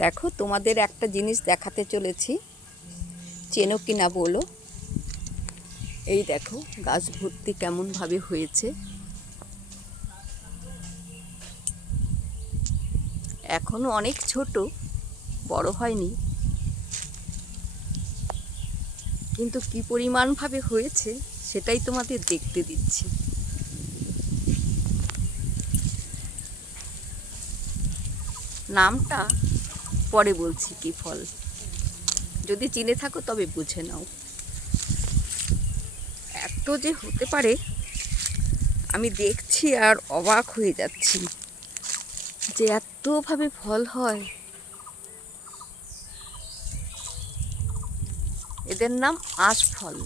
দেখো, তোমাদের একটা জিনিস দেখাতে চলেছি, চেনো কিনা বলো। এই দেখো, গাছ ভর্তি কেমনভাবে হয়েছে। এখনো অনেক ছোট, বড় হয়নি, কিন্তু কি পরিমাণভাবে হয়েছে সেটাই তোমাদের দেখতে দিচ্ছি। নামটা পরে বলছি কি ফল, যদি চিনে থাকো তবে বুঝে নাও। এত যে হতে পারে আমি দেখছি আর অবাক হয়ে যাচ্ছি যে এতভাবে ফল হয়। এদের নাম আঁশফল।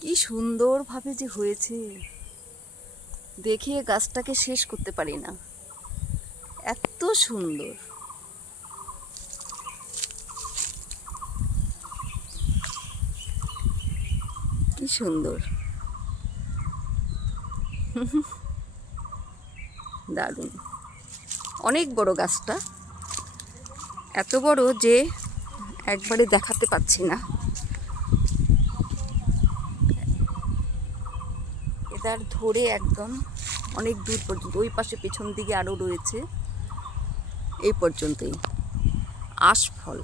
কি সুন্দরভাবে যে হয়েছে, দেখে গাছটাকে শেষ করতে পারি না, এত সুন্দর। কি সুন্দর, দারুণ। অনেক বড় গাছটা, এত বড় যে একবারে দেখাতে পাচ্ছি না। এদার ধরে একদম অনেক দূর পর্যন্ত, ওই পাশে পেছন দিকে আরও রয়েছে, এই পর্যন্তই। আঁশফল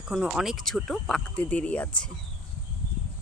এখনো অনেক ছোট, পাকতে দেরি আছে।